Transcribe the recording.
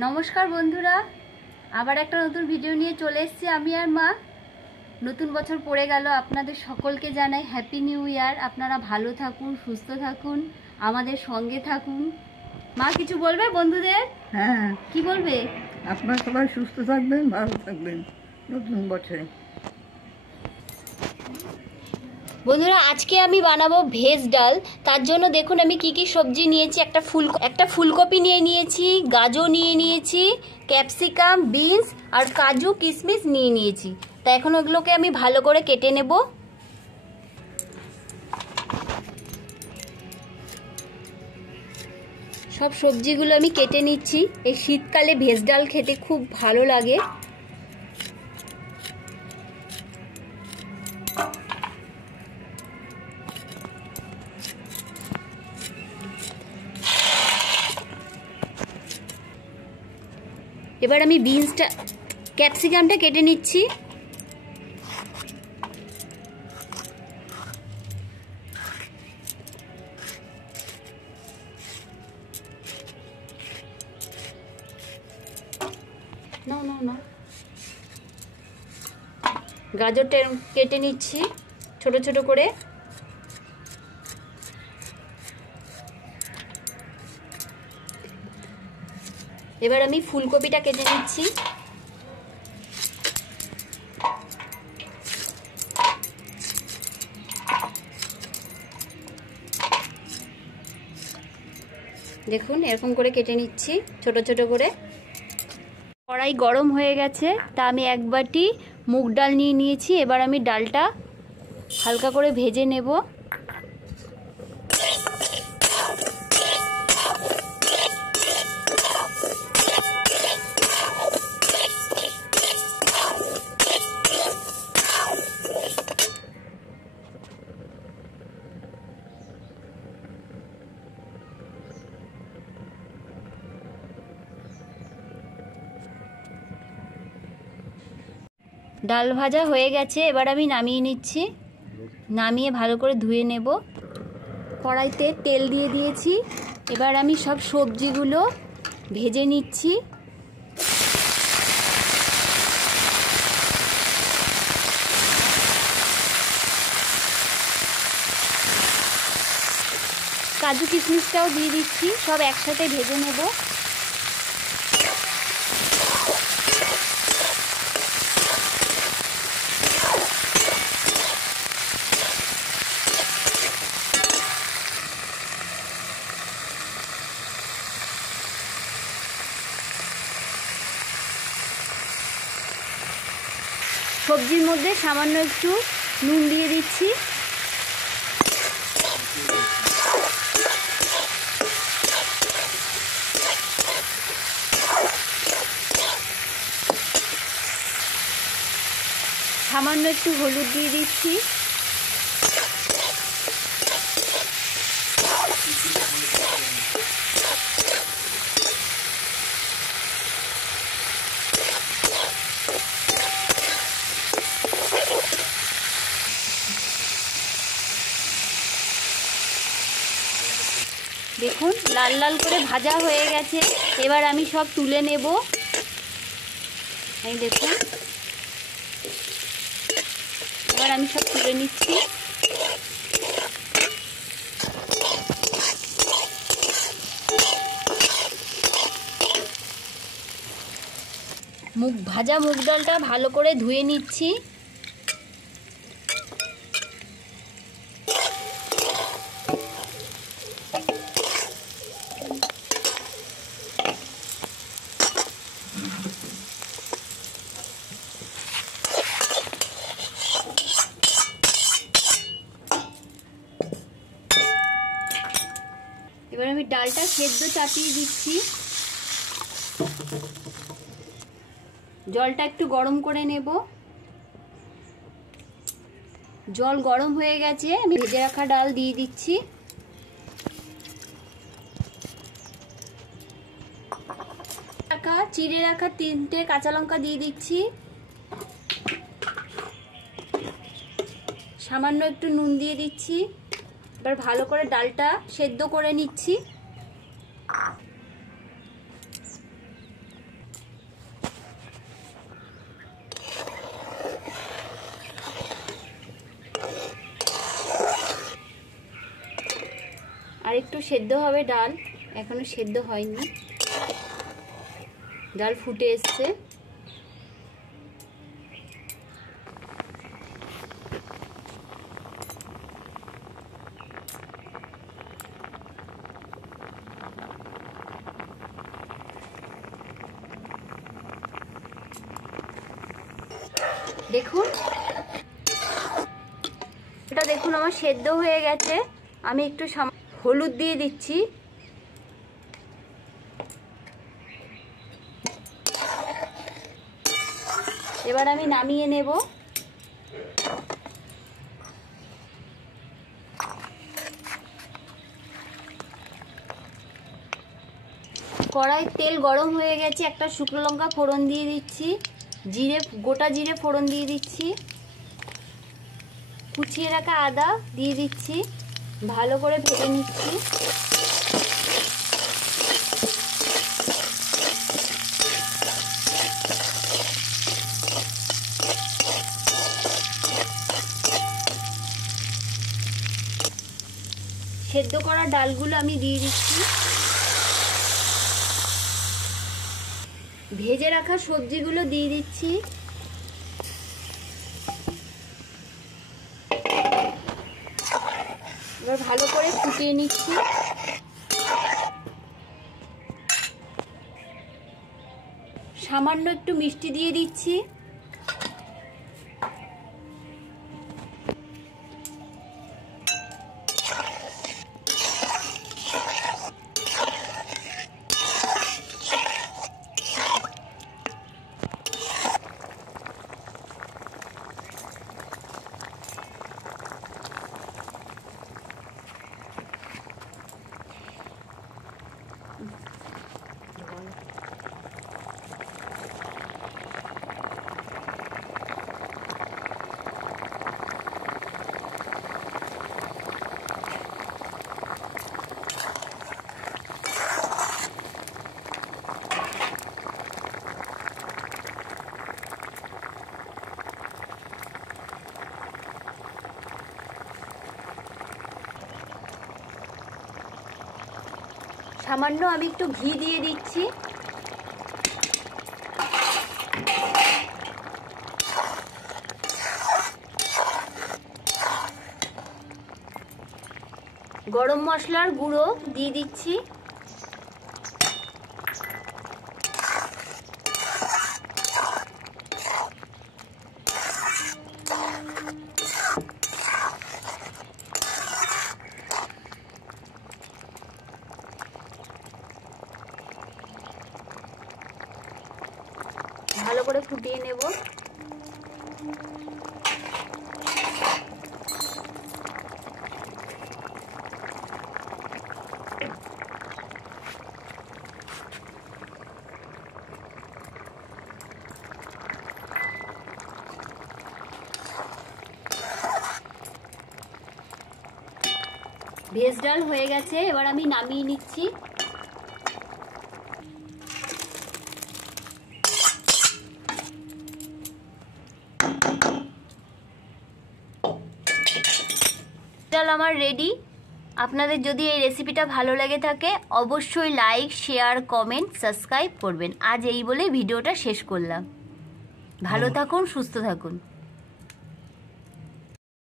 নমস্কার বন্ধুরা, আবার একটা নতুন ভিডিও নিয়ে চলে এসেছি আমি আর মা। নতুন বছর পড়ে গেল, আপনাদের সকলকে জানাই হ্যাপি নিউ ইয়ার। আপনারা ভালো থাকুন, সুস্থ থাকুন, আমাদের সঙ্গে থাকুন। মা কিছু বলবে বন্ধুদের? হ্যাঁ, কি বলবে? আপনারা সবাই সুস্থ থাকবেন, ভালো থাকবেন নতুন বছরে। বন্ধুরা, আজকে আমি বানাবো ভেজ ডাল। তার জন্য দেখুন আমি কি কি সবজি নিয়েছি। একটা ফুলকপি নিয়ে নিয়েছি, গাজর নিয়ে নিয়েছি, ক্যাপসিকাম, বিনস আর কাজু কিশমিশ নিয়ে নিয়েছি। তা এখন ওগুলোকে আমি ভালো করে কেটে নেব। সব সবজিগুলো আমি কেটে নিচ্ছি। এই শীতকালে ভেজ ডাল খেতে খুব ভালো লাগে। এবার আমি ক্যাপসিকামটা কেটে নিচ্ছি। না গাজরটা কেটে নিচ্ছি ছোট ছোট করে। এবার আমি ফুলকপিটা কেটে নিচ্ছি। দেখুন এরকম করে কেটে নিচ্ছি ছোট ছোট করে। কড়াই গরম হয়ে গেছে, তা আমি এক বাটি মুগ ডাল নিয়ে নিয়েছি। এবার আমি ডালটা হালকা করে ভেজে নেব। ডাল ভাজা হয়ে গেছে, এবার আমি নামিয়ে নিচ্ছি। নামিয়ে ভালো করে ধুয়ে নেব। কড়াইতে তেল দিয়ে দিয়েছি। এবার আমি সব সবজিগুলো ভেজে নিচ্ছি। কাজু কিশমিশটাও দিয়ে দিচ্ছি, সব একসাথে ভেজে নেব। সবজির মধ্যে সামান্য একটু নুন দিয়ে দিচ্ছি। সামান্য একটু হলুদ দিয়ে দিচ্ছি। দেখুন লাল লাল করে ভাজা হয়ে গেছে। এবার আমি সব তুলে নেব। এই দেখুন, এবার আমি সব তুলে নিচ্ছি। ভাজা মুগ ডালটা ভালো করে ধুয়ে নিচ্ছি। এবার আমি ডালটা সেদ্ধ চাপিয়ে দিচ্ছি। জলটা একটু গরম করে নেব। জল গরম হয়ে গেছে, আমি ভেজে রাখা ডাল দিয়ে দিচ্ছি। চিড়ে রাখা 3টে কাঁচা লঙ্কা দিয়ে দিচ্ছি। সামান্য একটু নুন দিয়ে দিচ্ছি। এবার ভালো করে ডালটা সেদ্ধ করে নিচ্ছি। সেদ্ধ হবে ডাল, এখনো সেদ্ধ হয়নি, ডাল ফুটে এসছে। দেখুন এটা, দেখুন আমার সেদ্ধ হয়ে গেছে। আমি একটু হলুদ দিয়ে দিচ্ছি। এবার আমি নামিয়ে নেব। কড়াই তেল গরম হয়ে গেছে, একটা শুকনো লঙ্কা ফোড়ন দিয়ে দিচ্ছি, জিরে, গোটা জিরে ফোড়ন দিয়ে দিচ্ছি, কুচিয়ে রাখা আদা দিয়ে দিচ্ছি, ভালো করে ভেজে নিচ্ছি। সেদ্ধ করা ডালগুলো আমি দিয়ে দিচ্ছি। ভেজে রাখা সবজিগুলো দিয়ে দিচ্ছি। এবার ভালো করে ফুটিয়ে নিচ্ছি। সামান্য একটু মিষ্টি দিয়ে দিচ্ছি। সামান্য আমি একটু ঘি দিয়ে দিচ্ছি। গরম মশলার গুঁড়ো দিয়ে দিচ্ছি। ভালো করে ফুটিয়ে নেব। ভেজ ডাল হয়ে গেছে, এবার আমি নামিয়ে নিচ্ছি। ডাল আমার রেডি। আপনাদের যদি এই রেসিপিটা ভালো লেগে থাকে অবশ্যই লাইক, শেয়ার, কমেন্ট, সাবস্ক্রাইব করবেন। আজ এই বলে ভিডিওটা শেষ করলাম। ভালো থাকুন, সুস্থ থাকুন।